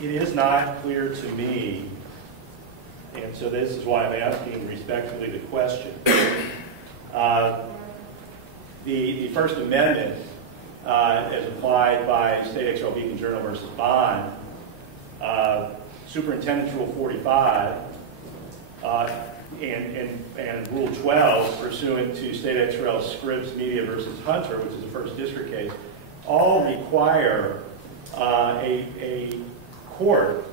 It is not clear to me, and so this is why I'm asking respectfully the question. The First Amendment, as applied by State Ex Rel. Beacon Journal versus Bond, Superintendent's Rule 45, and Rule 12, pursuant to State Ex Rel. Scripps Media versus Hunter, which is a First District case, all require a court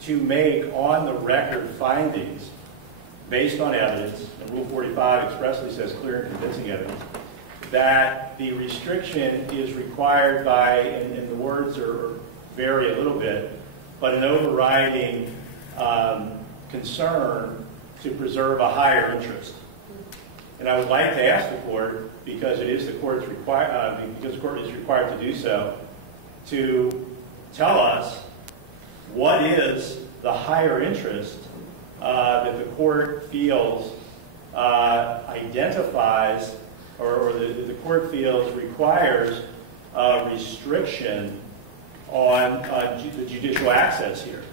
to make on-the-record findings based on evidence, and Rule 45 expressly says clear and convincing evidence, that the restriction is required by, and the words vary a little bit, but an overriding concern to preserve a higher interest. And I would like to ask the court, because it is the court's because the court is required to do so, to tell us what is the higher interest that the court feels identifies, or the court feels requires restriction on the judicial access here.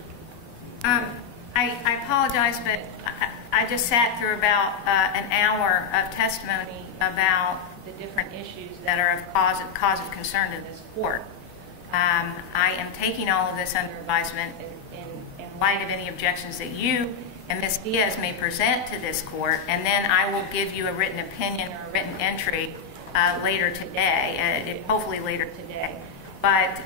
I apologize, but I just sat through about an hour of testimony about the different issues that are of cause of concern to this court. I am taking all of this under advisement in light of any objections that you and Ms. Diaz may present to this court, and then I will give you a written opinion or a written entry later today, hopefully later today. But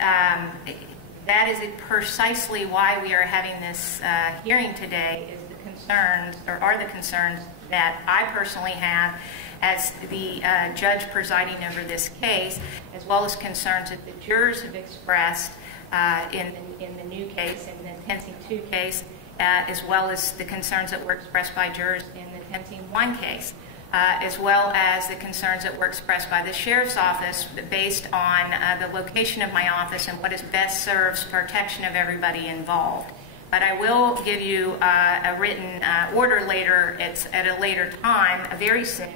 that is precisely why we are having this hearing today, is the concerns, or are the concerns that I personally have as the judge presiding over this case, as well as concerns that the jurors have expressed in the new case, in the Tennessee 2 case, as well as the concerns that were expressed by jurors in the Tennessee 1 case, as well as the concerns that were expressed by the Sheriff's Office based on the location of my office and what is best serves protection of everybody involved. But I will give you a written order later, at a later time, very soon.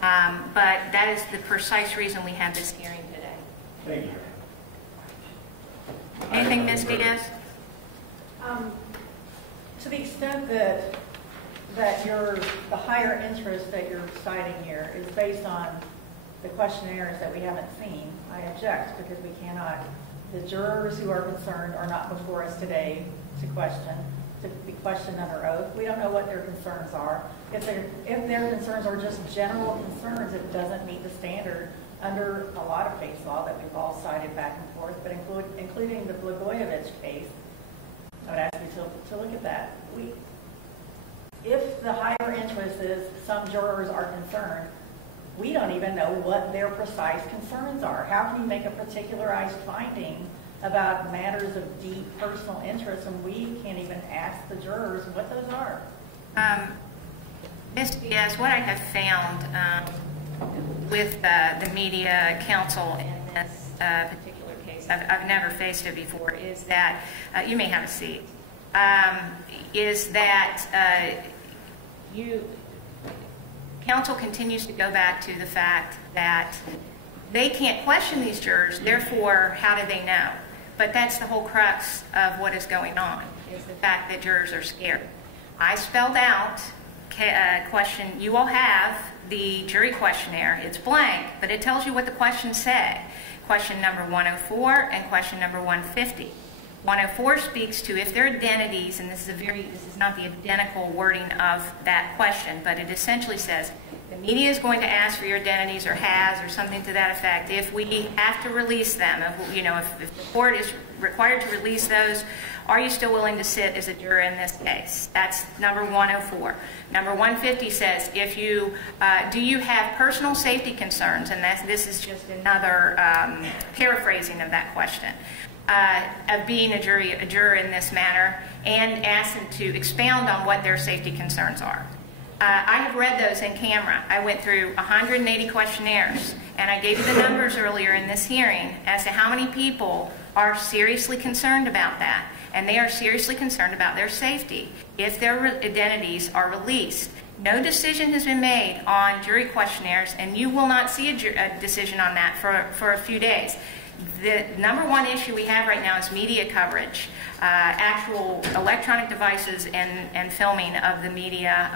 But that is the precise reason we have this hearing today. Thank you. Anything, Ms. Diaz? To the extent that the higher interest that you're citing here is based on the questionnaires that we haven't seen, I object, because we cannot. The jurors who are concerned are not before us today to be questioned under oath. We don't know what their concerns are. If their concerns are just general concerns, it doesn't meet the standard under a lot of case law that we've all cited back and forth, but including the Blagojevich case. I would ask you to look at that. If the higher interest is some jurors are concerned, we don't even know what their precise concerns are. How can you make a particularized finding about matters of deep personal interest, and we can't even ask the jurors what those are? Ms. Diaz, what I have found with the media counsel in this particular case, I've never faced it before, is that, you may have a seat, is that counsel continues to go back to the fact that they can't question these jurors, therefore, how do they know? But that's the whole crux of what is going on, is the fact that jurors are scared. I spelled out a question. You all have the jury questionnaire. It's blank, but it tells you what the questions say. Question number 104 and question number 150. 104 speaks to if their identities, and this is not the identical wording of that question, but it essentially says the media is going to ask for your identities, or has, or something to that effect. If we have to release them, if the court is required to release those, are you still willing to sit as a juror in this case? That's number 104. Number 150 says, do you have personal safety concerns? And this is just another paraphrasing of that question. Of being a juror in this manner, and ask them to expound on what their safety concerns are. I have read those in camera. I went through 180 questionnaires, and I gave you the numbers earlier in this hearing as to how many people are seriously concerned about that, and they are seriously concerned about their safety if their identities are released. No decision has been made on jury questionnaires, and you will not see a decision on that for a few days. The number one issue we have right now is media coverage, actual electronic devices and filming of the media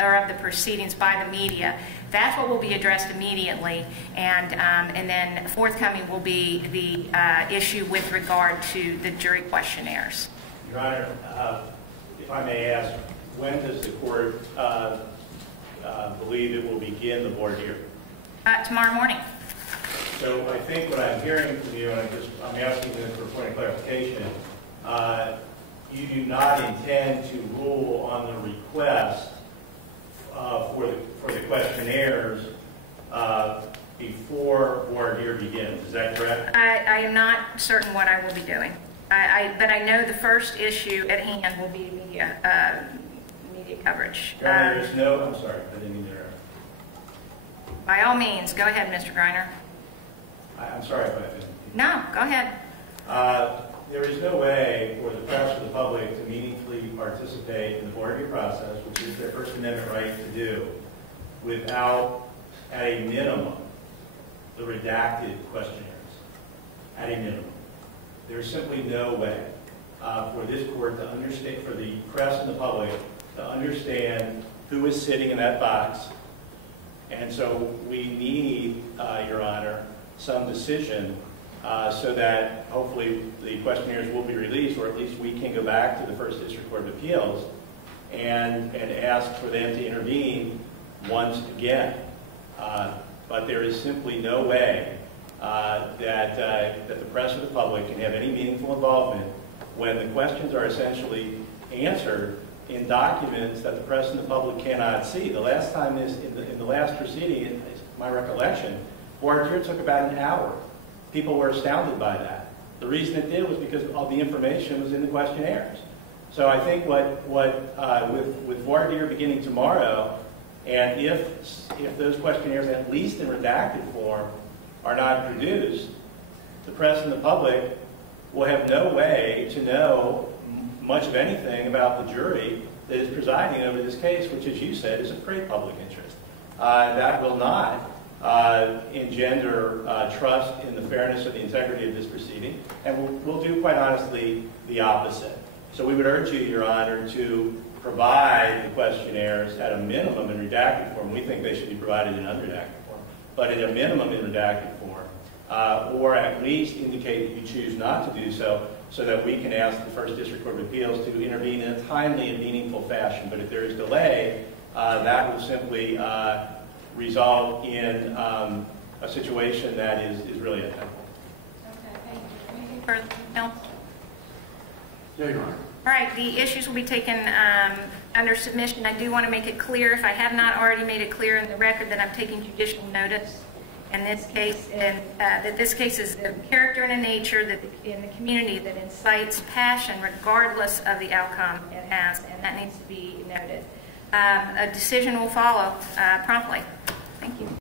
or of the proceedings by the media. That's what will be addressed immediately, and then forthcoming will be the issue with regard to the jury questionnaires. Your Honor, if I may ask, when does the court believe it will begin the voir dire? Tomorrow morning. So I think what I'm hearing from you, and I'm asking this for a point of clarification, you do not intend to rule on the request for the questionnaires before voir dire begins. Is that correct? I am not certain what I will be doing. But I know the first issue at hand will be media coverage. Your Honor, there's no, I'm sorry, I didn't mean to interrupt. By all means, go ahead, Mr. Greiner. I'm sorry if I didn't. No, go ahead. There is no way for the press or the public to meaningfully participate in the voir dire process, which is their First Amendment right to do, without, at a minimum, the redacted questionnaires. At a minimum. There's simply no way for this court to understand, for the press and the public to understand who is sitting in that box. And so we need, Your Honor, some decision so that hopefully the questionnaires will be released, or at least we can go back to the First District Court of Appeals and ask for them to intervene once again. But there is simply no way that the press or the public can have any meaningful involvement when the questions are essentially answered in documents that the press and the public cannot see. The last time is in the last proceeding, in my recollection, voir dire took about an hour. People were astounded by that. The reason it did was because all the information was in the questionnaires. So I think with voir dire beginning tomorrow, and if those questionnaires, at least in redacted form, are not produced, the press and the public will have no way to know much of anything about the jury that is presiding over this case, which, as you said, is of great public interest. That will not engender trust in the fairness or the integrity of this proceeding, and we'll do, quite honestly, the opposite. So we would urge you, Your Honor, to provide the questionnaires at a minimum in redacted form. We think they should be provided in unredacted form, but at a minimum in redacted form, or at least indicate that you choose not to do so, so that we can ask the First District Court of Appeals to intervene in a timely and meaningful fashion. But if there is delay, that will simply result in a situation that is really untenable. Okay, thank you. Anything further? No? Yeah, Your Honor. All right, the issues will be taken under submission. I do want to make it clear, if I have not already made it clear in the record, that I'm taking judicial notice in this case, and that this case is a character and a nature that in the community that incites passion regardless of the outcome it has, and that needs to be noted. A decision will follow promptly. Thank you.